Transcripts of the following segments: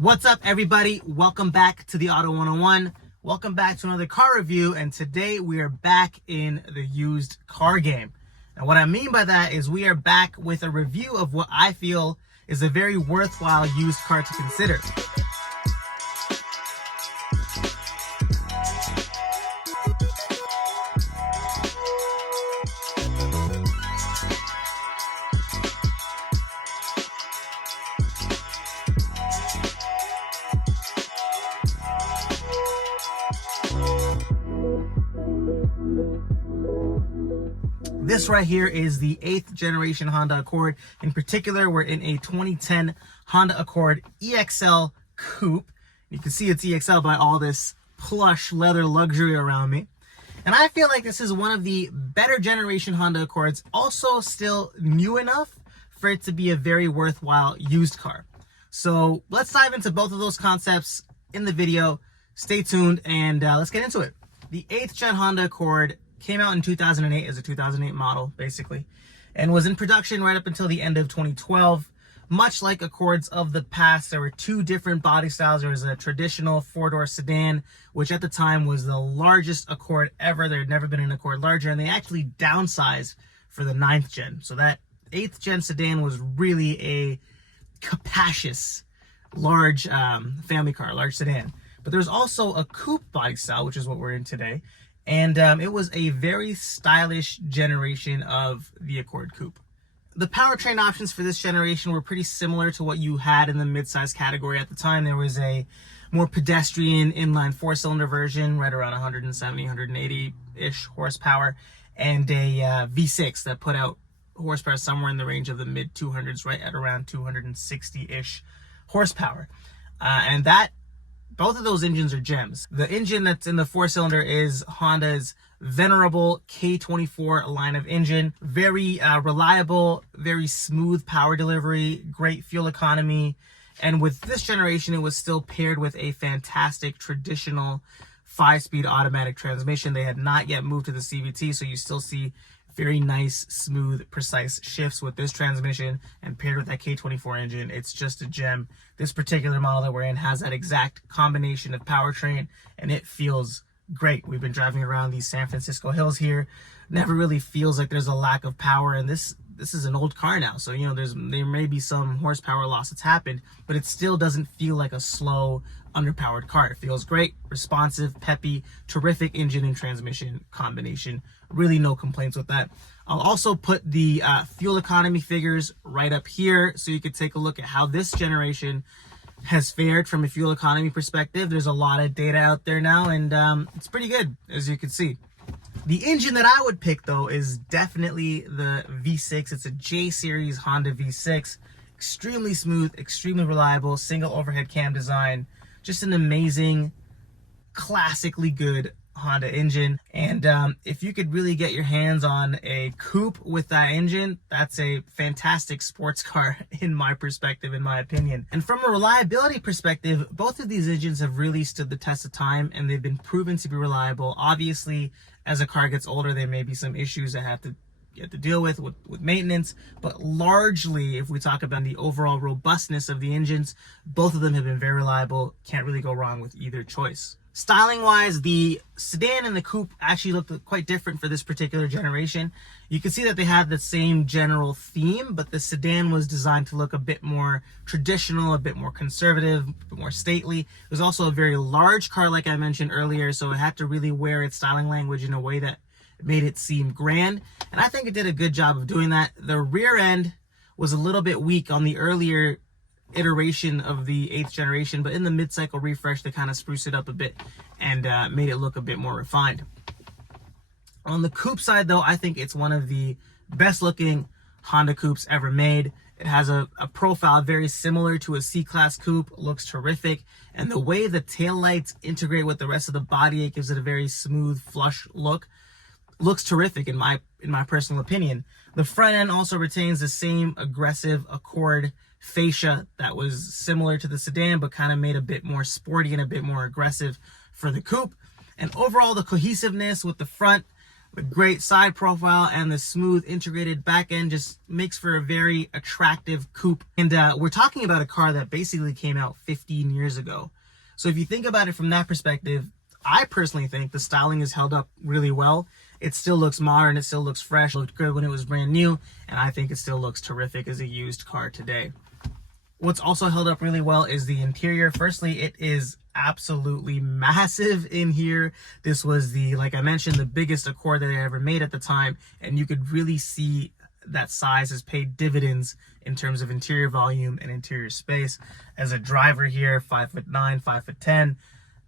What's up, everybody? Welcome back to the Auto 101. Welcome back to another car review, and today we are back in the used car game. And what I mean by that is we are back with a review of what I feel is a very worthwhile used car to consider. This right here is the 8th generation Honda Accord. In particular, we're in a 2010 Honda Accord EXL Coupe. You can see it's EXL by all this plush leather luxury around me. And I feel like this is one of the better generation Honda Accords, also still new enough for it to be a very worthwhile used car. So let's dive into both of those concepts in the video. Stay tuned and let's get into it. The 8th gen Honda Accord came out in 2008 as a 2008 model, basically, and was in production right up until the end of 2012. Much like Accords of the past, there were two different body styles. There was a traditional four-door sedan, which at the time was the largest Accord ever. There had never been an Accord larger, and they actually downsized for the 9th gen. So that 8th gen sedan was really a capacious, large family car, large sedan. But there's also a coupe body style, which is what we're in today. And it was a very stylish generation of the Accord Coupe. The powertrain options for this generation were pretty similar to what you had in the midsize category at the time. There was a more pedestrian inline four-cylinder version, right around 170, 180-ish horsepower, and a V6 that put out horsepower somewhere in the range of the mid-200s, right at around 260-ish horsepower. And both of those engines are gems. The engine that's in the four-cylinder is Honda's venerable K24 line of engine. Very reliable, very smooth power delivery, great fuel economy. And with this generation, it was still paired with a fantastic traditional 5-speed automatic transmission. They had not yet moved to the CVT, so you still see very nice, smooth, precise shifts with this transmission, and paired with that K24 engine, it's just a gem. This particular model that we're in has that exact combination of powertrain, and it feels great. We've been driving around these San Francisco hills here. Never really feels like there's a lack of power, and this is an old car now, so there may be some horsepower loss that's happened, but it still doesn't feel like a slow, underpowered car. It feels great, responsive, peppy, terrific engine and transmission combination. Really no complaints with that. I'll also put the fuel economy figures right up here so you could take a look at how this generation has fared from a fuel economy perspective. There's a lot of data out there now, and it's pretty good, as you can see. The engine that I would pick, though, is definitely the V6. It's a J-Series Honda V6. Extremely smooth, extremely reliable, single overhead cam design. Just an amazing, classically good Honda engine. And if you could really get your hands on a coupe with that engine, that's a fantastic sports car in my perspective, in my opinion. And from a reliability perspective, both of these engines have really stood the test of time, and they've been proven to be reliable. Obviously, as a car gets older, there may be some issues that have to deal with maintenance, but largely, if we talk about the overall robustness of the engines, both of them have been very reliable. Can't really go wrong with either choice. Styling wise, the sedan and the coupe actually look quite different for this particular generation. You can see that they had the same general theme, but the sedan was designed to look a bit more traditional, a bit more conservative, a bit more stately. It was also a very large car, like I mentioned earlier, so it had to really wear its styling language in a way that made it seem grand, and I think it did a good job of doing that. The rear end was a little bit weak on the earlier iteration of the 8th generation, but in the mid-cycle refresh, they kind of spruced it up a bit and made it look a bit more refined. On the coupe side, though, I think it's one of the best-looking Honda coupes ever made. It has a profile very similar to a C-Class coupe, looks terrific, and the way the taillights integrate with the rest of the body, it gives it a very smooth, flush look. Looks terrific in my personal opinion. The front end also retains the same aggressive Accord fascia that was similar to the sedan, but kind of made a bit more sporty and a bit more aggressive for the coupe. And overall, the cohesiveness with the front, The great side profile and the smooth integrated back end just makes for a very attractive coupe. And we're talking about a car that basically came out 15 years ago. So if you think about it from that perspective, I personally think the styling is held up really well. It still looks modern, it still looks fresh, it looked good when it was brand new, and I think it still looks terrific as a used car today. What's also held up really well is the interior. Firstly, it is absolutely massive in here. This was like I mentioned, the biggest Accord that I ever made at the time, and you could really see that size has paid dividends in terms of interior volume and interior space. As a driver here, 5'9", 5'10",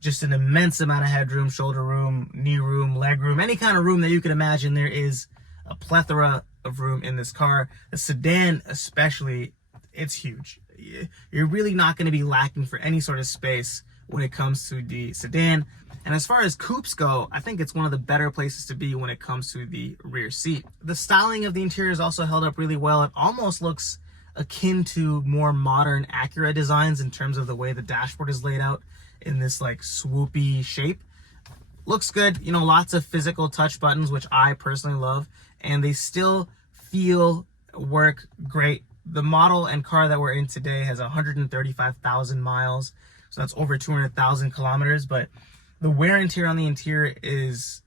just an immense amount of headroom, shoulder room, knee room, leg room, any kind of room that you can imagine. There is a plethora of room in this car. The sedan especially, it's huge. You're really not going to be lacking for any sort of space when it comes to the sedan. And as far as coupes go, I think it's one of the better places to be when it comes to the rear seat. The styling of the interior is also held up really well. It almost looks akin to more modern Acura designs in terms of the way the dashboard is laid out in this like swoopy shape. Looks good, you know, lots of physical touch buttons, which I personally love, and they still work great. The model and car that we're in today has 135,000 miles, so that's over 200,000 kilometers, but the wear and tear on the interior is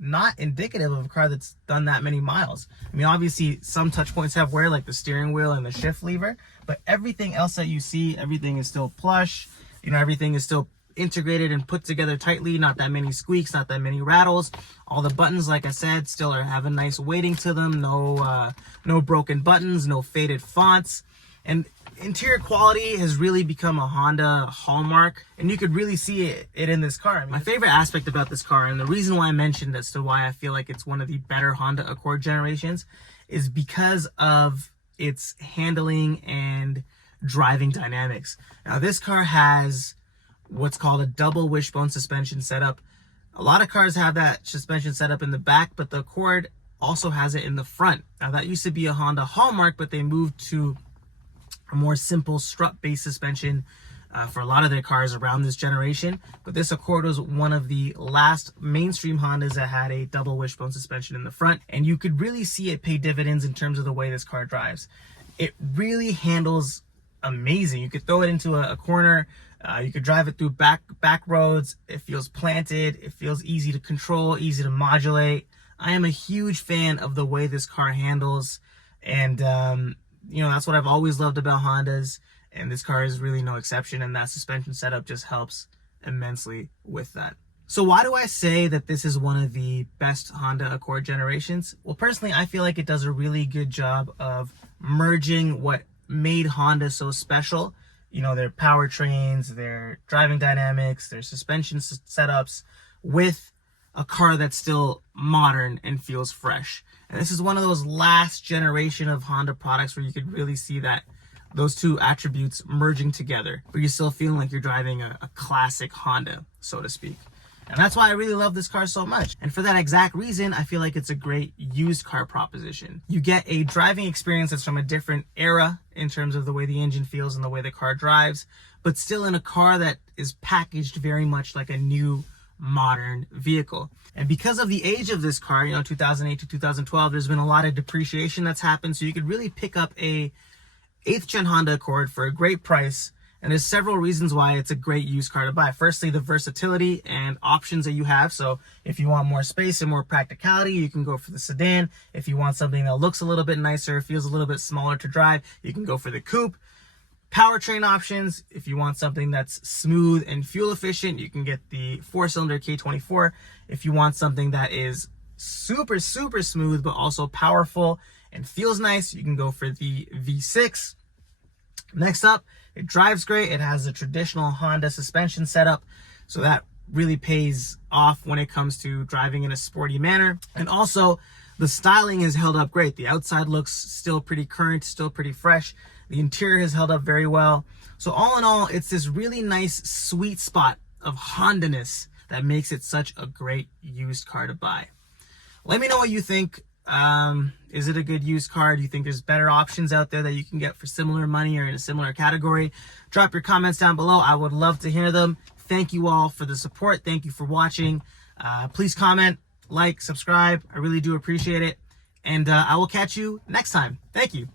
not indicative of a car that's done that many miles. I mean, obviously some touch points have wear, like the steering wheel and the shift lever, but everything else that you see, everything is still plush. You know, everything is still integrated and put together tightly, not that many squeaks, not that many rattles. All the buttons, like I said, still have a nice weighting to them. No broken buttons, no faded fonts. And interior quality has really become a Honda hallmark, and you could really see it in this car. I mean, my favorite aspect about this car, and the reason why I mentioned as to why I feel like it's one of the better Honda Accord generations, is because of its handling and driving dynamics. Now, this car has what's called a double wishbone suspension setup. A lot of cars have that suspension setup in the back, but the Accord also has it in the front. Now, that used to be a Honda hallmark, but they moved to a more simple strut-based suspension for a lot of their cars around this generation. But this Accord was one of the last mainstream Hondas that had a double wishbone suspension in the front, and you could really see it pay dividends in terms of the way this car drives. It really handles amazing. You could throw it into a corner, you could drive it through back roads. It feels planted, it feels easy to control, easy to modulate. I am a huge fan of the way this car handles, and you know, that's what I've always loved about Hondas, and this car is really no exception, and that suspension setup just helps immensely with that. So why do I say that this is one of the best Honda Accord generations? Well, personally, I feel like it does a really good job of merging what made Honda so special, you know, their powertrains, their driving dynamics, their suspension setups, with a car that's still modern and feels fresh. And this is one of those last generation of Honda products where you could really see that those two attributes merging together, but you're still feeling like you're driving a classic Honda, so to speak. And that's why I really love this car so much. And for that exact reason, I feel like it's a great used car proposition. You get a driving experience that's from a different era in terms of the way the engine feels and the way the car drives, but still in a car that is packaged very much like a new modern vehicle. And because of the age of this car, you know, 2008 to 2012, there's been a lot of depreciation that's happened. So you could really pick up a 8th gen Honda Accord for a great price. And there's several reasons why it's a great used car to buy. Firstly, the versatility and options that you have. So if you want more space and more practicality, you can go for the sedan. If you want something that looks a little bit nicer, feels a little bit smaller to drive, you can go for the coupe. Powertrain options, if you want something that's smooth and fuel efficient, you can get the 4-cylinder K24. If you want something that is super smooth but also powerful and feels nice, you can go for the V6. Next up, it drives great. It has a traditional Honda suspension setup, so that really pays off when it comes to driving in a sporty manner. And also, the styling has held up great. The outside looks still pretty current, still pretty fresh. The interior has held up very well. So all in all, it's this really nice sweet spot of Honda-ness that makes it such a great used car to buy. Let me know what you think. Is it a good used car? Do you think there's better options out there that you can get for similar money or in a similar category? Drop your comments down below. I would love to hear them. Thank you all for the support. Thank you for watching. Please comment, like, subscribe. I really do appreciate it. And I will catch you next time. Thank you.